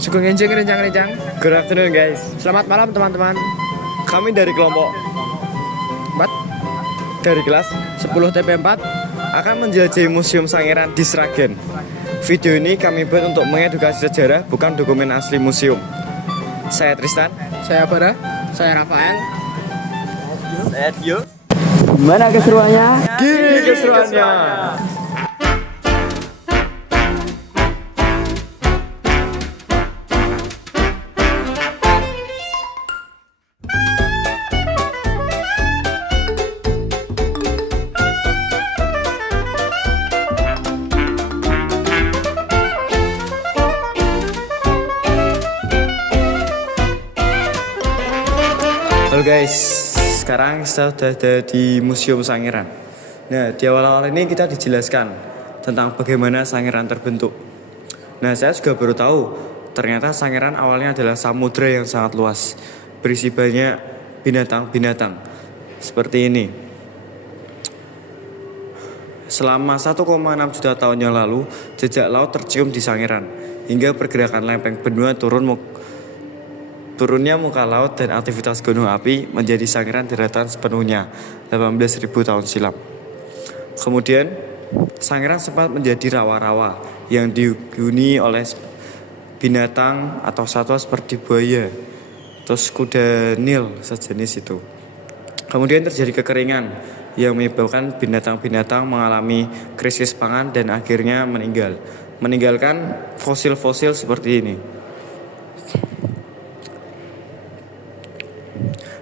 Sugeng enjing rencang-rencang. Good afternoon guys. Selamat malam teman-teman. Kami dari kelompok 4 dari kelas 10 TP4. akan menjelajahi Museum Sangiran di Sragen. Video ini kami buat untuk mengedukasi sejarah, bukan dokumen asli museum. Saya Tristan. Saya Bara. Saya Rafael. Saya Tio. Gimana keseruannya? Gini keseruannya. Halo guys, sekarang kita sudah ada di Museum Sangiran. Nah, di awal-awal ini kita dijelaskan tentang bagaimana Sangiran terbentuk. Nah, saya juga baru tahu ternyata Sangiran awalnya adalah samudra yang sangat luas, berisi banyak binatang-binatang seperti ini. Selama 1,6 juta tahun yang lalu, jejak laut tercium di Sangiran hingga pergerakan lempeng benua turunnya muka laut dan aktivitas gunung api menjadi Sangiran daratan sepenuhnya 18.000 tahun silam. Kemudian Sangiran sempat menjadi rawa-rawa yang dihuni oleh binatang atau satwa seperti buaya, terus kuda Nil sejenis itu. Kemudian terjadi kekeringan yang menyebabkan binatang-binatang mengalami krisis pangan dan akhirnya meninggalkan fosil-fosil seperti ini.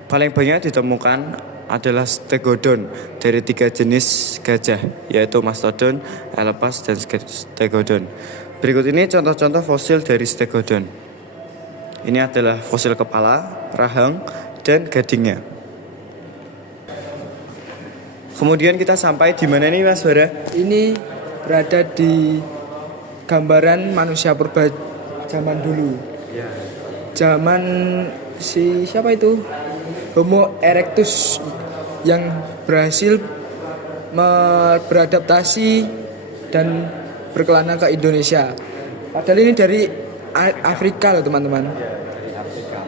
Paling banyak ditemukan adalah stegodon dari 3 jenis gajah, yaitu mastodon, elepas, dan stegodon. Berikut ini contoh-contoh fosil dari stegodon. Ini adalah fosil kepala, rahang, dan gadingnya. Kemudian kita sampai di mana nih Mas Bara? Ini berada di gambaran manusia purba zaman dulu. Ya. Zaman siapa itu? Homo erectus yang berhasil beradaptasi dan berkelana ke Indonesia. Padahal ini dari Afrika loh teman-teman. Ya, dari Afrika.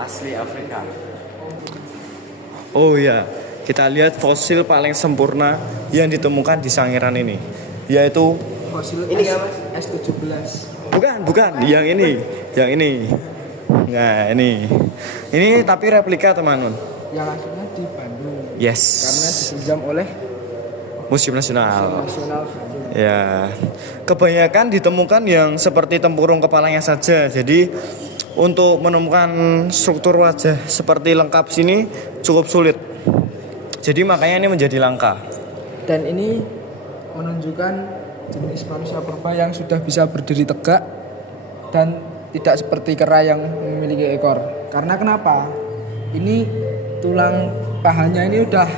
Asli Afrika. Oh ya, kita lihat fosil paling sempurna yang ditemukan di Sangiran ini, yaitu Fosil ini S17. bukan, yang ini. Nah, ini tapi replika teman-teman. Yang aslinya di Bandung. Yes. Karena dipinjam oleh Museum Nasional. Nasional Bandung. Ya, kebanyakan ditemukan yang seperti tempurung kepalanya saja. Jadi untuk menemukan struktur wajah seperti lengkap sini cukup sulit. Jadi makanya ini menjadi langka. Dan ini menunjukkan jenis manusia purba yang sudah bisa berdiri tegak dan tidak seperti kera yang memiliki ekor. Karena kenapa? Ini tulang pahanya ini udah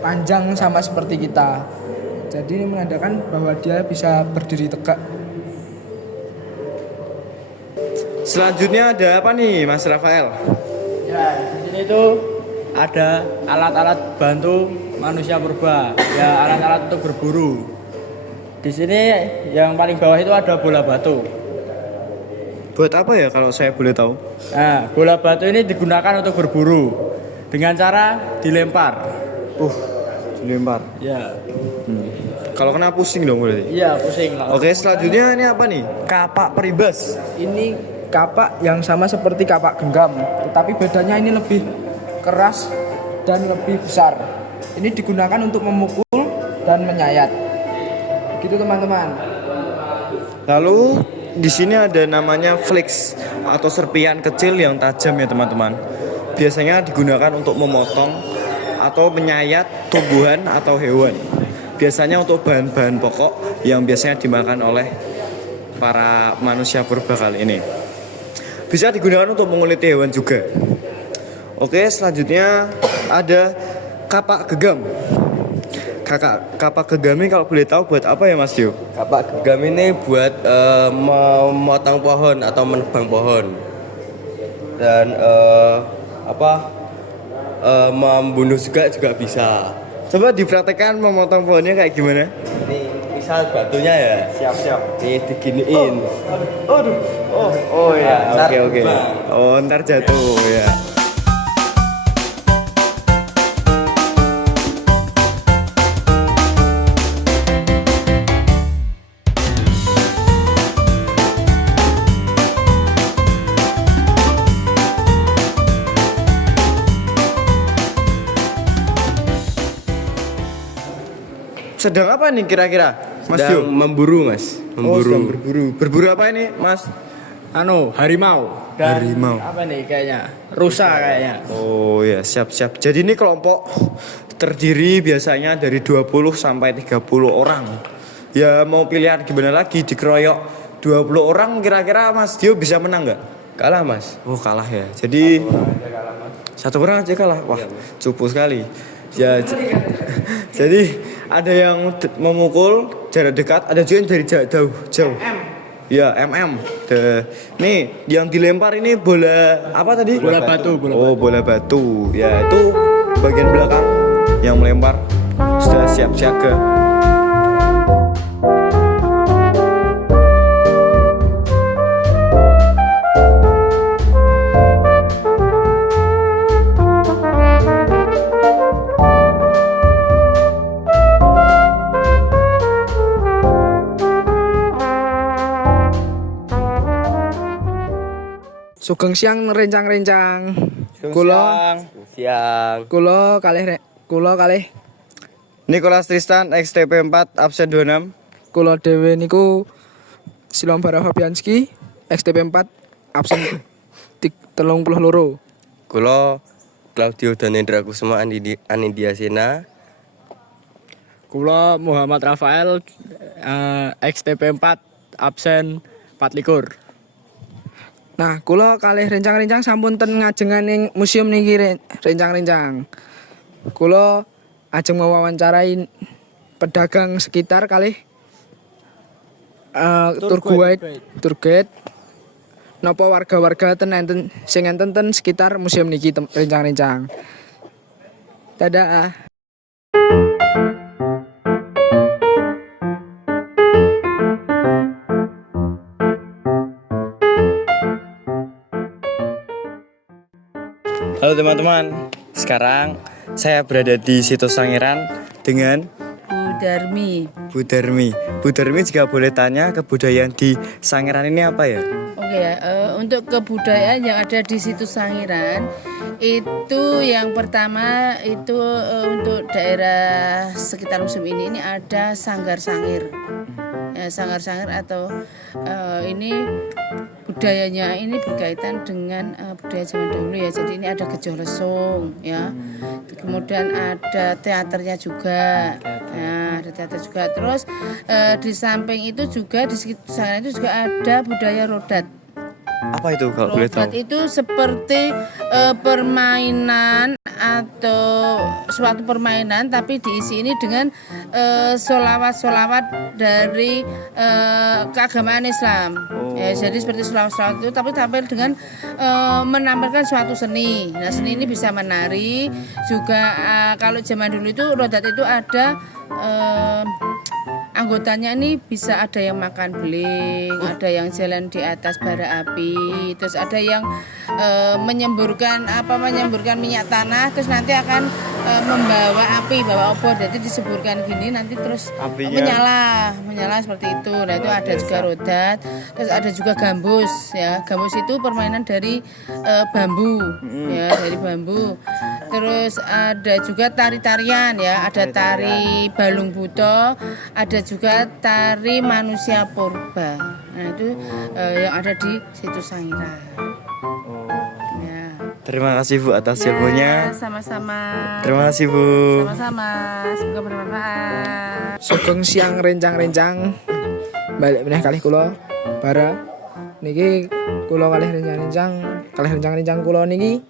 panjang sama seperti kita. Jadi ini menandakan bahwa dia bisa berdiri tegak. Selanjutnya ada apa nih Mas Rafael? Ya, di sini tuh ada alat-alat bantu manusia purba. Ya, alat-alat untuk berburu. Di sini yang paling bawah itu ada bola batu. Buat apa ya kalau saya boleh tahu? Nah, bola batu ini digunakan untuk berburu dengan cara dilempar. Dilempar. Ya, Kalau kena pusing dong berarti. iya pusing lah. Oke, selanjutnya ini apa nih? Kapak peribas. Ini kapak yang sama seperti kapak genggam, tetapi bedanya ini lebih keras dan lebih besar. Ini digunakan untuk memukul dan menyayat. Gitu teman-teman. Lalu di sini ada namanya flix atau serpian kecil yang tajam ya teman-teman. Biasanya digunakan untuk memotong atau menyayat tumbuhan atau hewan. Biasanya untuk bahan-bahan pokok yang biasanya dimakan oleh para manusia purba kali ini. Bisa digunakan untuk menguliti hewan juga. Oke, selanjutnya ada kapak gegam. Kapak gegam ini kalau boleh tahu buat apa ya Mas Dio? Kapak gegam ini buat memotong pohon atau menebang pohon dan membunuh juga bisa. Coba dipraktekkan memotong pohonnya kayak gimana? Ini misal batunya ya. Siap. Ini diginiin. Aduh. Oh ya. Ntar Oke. terbang. Oh, ntar jatuh ya. Sedang apa nih kira-kira, Mas Sedang Dio? memburu, Mas. Oh, sedang Memburu. berburu. Berburu apa ini, Mas? Harimau dan Harimau. apa nih kayaknya rusa kayaknya. Oh ya, siap. Jadi ini kelompok terdiri biasanya dari 20 sampai 30 orang. Ya mau pilihan gimana lagi, dikeroyok 20 orang, kira-kira Mas Dio bisa menang nggak? Kalah, Mas. Oh kalah ya. Jadi satu orang aja kalah. Wah, cupu sekali. Ya, jadi ada yang memukul jarak dekat, ada juga yang dari jauh. Ya, nih yang dilempar ini bola apa tadi? Bola batu. Oh, bola batu. Ya, itu bagian belakang yang melempar sudah siap siaga. Sugeng siang rencang-rencang. Kula kalih Nicholas Tristan XTP 4 absen 26. kula dhewe niku Silombara Fabianski XTP 4 absen 32. Kula Claudio Danendra Kusuma Anindya Sena. Kula Muhammad Rafael XTP 4 absen 24. Nah, kula kalih rencang-rencang sampun ten ngajengan ing museum niki rencang-rencang. Kula ajeng mewawancarai pedagang sekitar kalih tour guide napa warga-warga ten sing enten ten sekitar museum niki rencang-rencang. Dadah. Halo teman-teman, sekarang saya berada di situs Sangiran dengan Bu Darmi. Bu Darmi jika boleh tanya, kebudayaan di Sangiran ini apa ya? Oke ya, untuk kebudayaan yang ada di situs Sangiran itu yang pertama itu untuk daerah sekitar museum ini ada Sanggar Sangir. Ya, Sanggar Sangir atau ini budayanya ini berkaitan dengan budaya zaman dahulu ya. Jadi ini ada Gejoh Lesung ya. Kemudian ada teaternya juga. Nah, ada teater juga. Terus di samping itu juga di sekitar Sangiran itu juga ada budaya rodat. Apa itu kalau boleh Rodat tahu? itu seperti permainan atau suatu permainan tapi diisi ini dengan sholawat dari keagamaan Islam. Ya, jadi seperti sholawat itu tapi tampil dengan menampilkan suatu seni. Nah, seni ini bisa menari juga. Kalau zaman dulu itu rodat itu ada anggotanya ini bisa ada yang makan beling, ada yang jalan di atas bara api, terus ada yang menyemburkan minyak tanah, terus nanti akan membawa api, bawa obor, jadi disemburkan gini nanti terus Apinya menyala seperti itu. Nah itu ada juga rodat, terus ada juga gambus ya. Gambus itu permainan dari bambu ya, dari bambu. Terus ada juga tari-tarian ya, ada tari balung buto, ada juga tari manusia purba. Nah itu yang ada di situs Sangiran. Ya. Terima kasih Bu atas ilmunya. Sama-sama. Terima kasih Bu. Sama-sama. Semoga bermanfaat. Sugeng siang rencang-rencang. Balik meneh kalih kula bara niki kula kalih rencang-rencang kula niki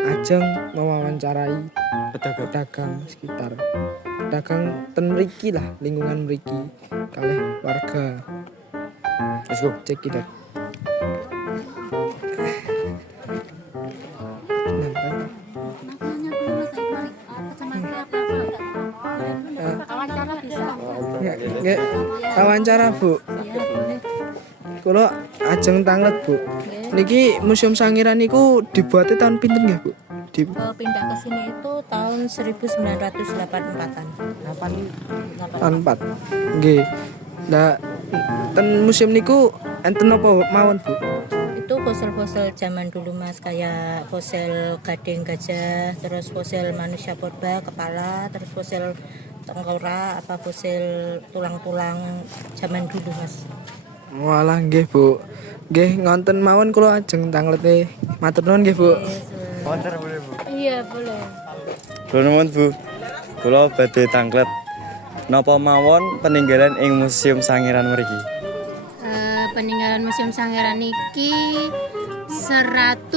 ajeng mewawancarai pedagang sekitar. Pedagang ten mriki lah, lingkungan mriki kalih warga. Let's go. Cek it out. Nggak, wawancara, Bu. Ya, boleh. Kula ajeng tanglet, Bu. Niki Museum Sangiran niku dibuatnya tahun pinten nggih, Bu? Pindah ke sini itu tahun 1984-an. 4. Nggih. Nah, ten museum niku enten apa mawon, Bu? Itu fosil-fosil zaman dulu Mas, kayak fosil gading gajah, terus fosil manusia purba kepala, terus fosil tengkorak, fosil tulang-tulang zaman dulu Mas. Walah nggih, Bu. Nggih, ngonten mawon kula ajeng tanglete. Matur nuwun nggih, Bu. Wawancara boleh, Bu. Iya boleh. Kula nuwun, Bu. Kula badhe tanglet. Napa mawon peninggalan ing Museum Sangiran mriki? Peninggalan Museum Sangiran niki 100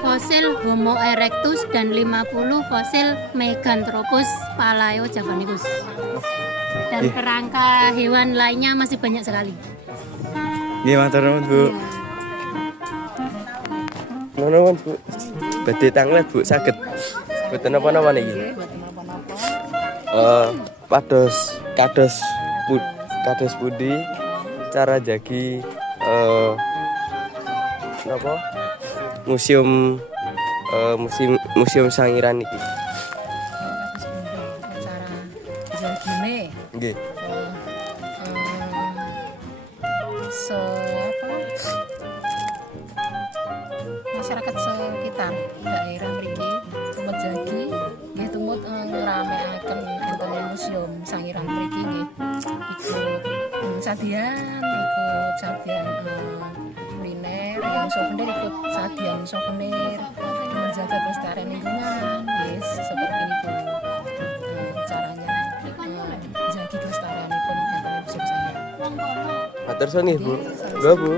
fosil Homo erectus dan 50 fosil Meganthropus palaeojavanicus. Dan kerangka hewan lainnya masih banyak sekali. Nggih, matur nuwun, Bu. Nuwun Bu. Badhe tanglet Bu saged. Boten napa-napa niki. Kados pundi cara jagi napa? Museum Sangiran niki. Cara jagine Nggih. masyarakat sekitar daerah mriki tumut jagi nggih tumut ngramekaken enten museum Sangiran mriki nggih ikut sadian kuliner yang souvenir ikut sadian souvenir menjaga kelestarian lingkungan yes seperti itu caranya jagi kelestarianipun enten museum Sangiran. Matur suwun nggih Bu. Nggih Bu.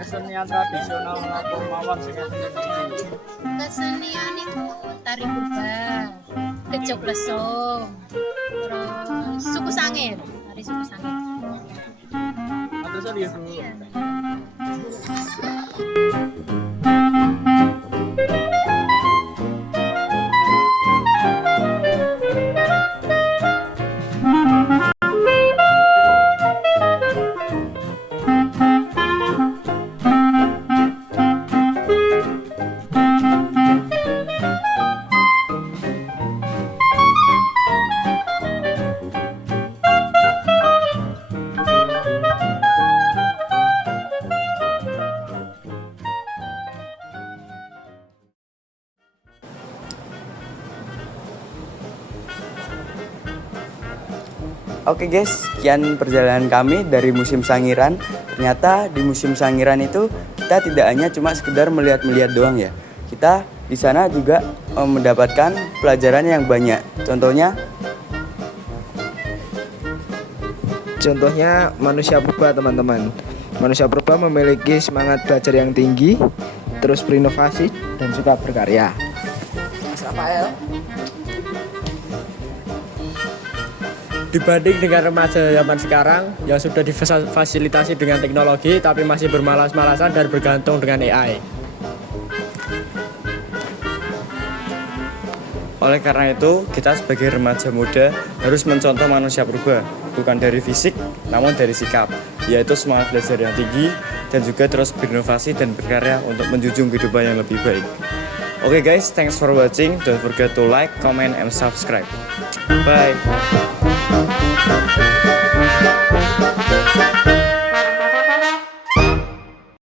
Kesenian tradisional apa mawon sing Kesenian itu tari purba, kecok lesung, terus suku sangir, tari suku sangir. Matur suwun ya, Bu. Oke guys, sekian perjalanan kami dari Museum Sangiran. Ternyata di Museum Sangiran itu kita tidak hanya cuma sekedar melihat-melihat doang ya. Kita di sana juga mendapatkan pelajaran yang banyak. Contohnya manusia purba, teman-teman. Manusia purba memiliki semangat belajar yang tinggi, terus berinovasi dan suka berkarya. Mas Rafael. Dibanding dengan remaja zaman sekarang yang sudah difasilitasi dengan teknologi tapi masih bermalas-malasan dan bergantung dengan AI. oleh karena itu kita sebagai remaja muda harus mencontoh manusia purba, bukan dari fisik namun dari sikap, yaitu semangat belajar yang tinggi dan juga terus berinovasi dan berkarya untuk menjunjung kehidupan yang lebih baik. Oke guys, thanks for watching. Don't forget to like, comment, and subscribe. Bye.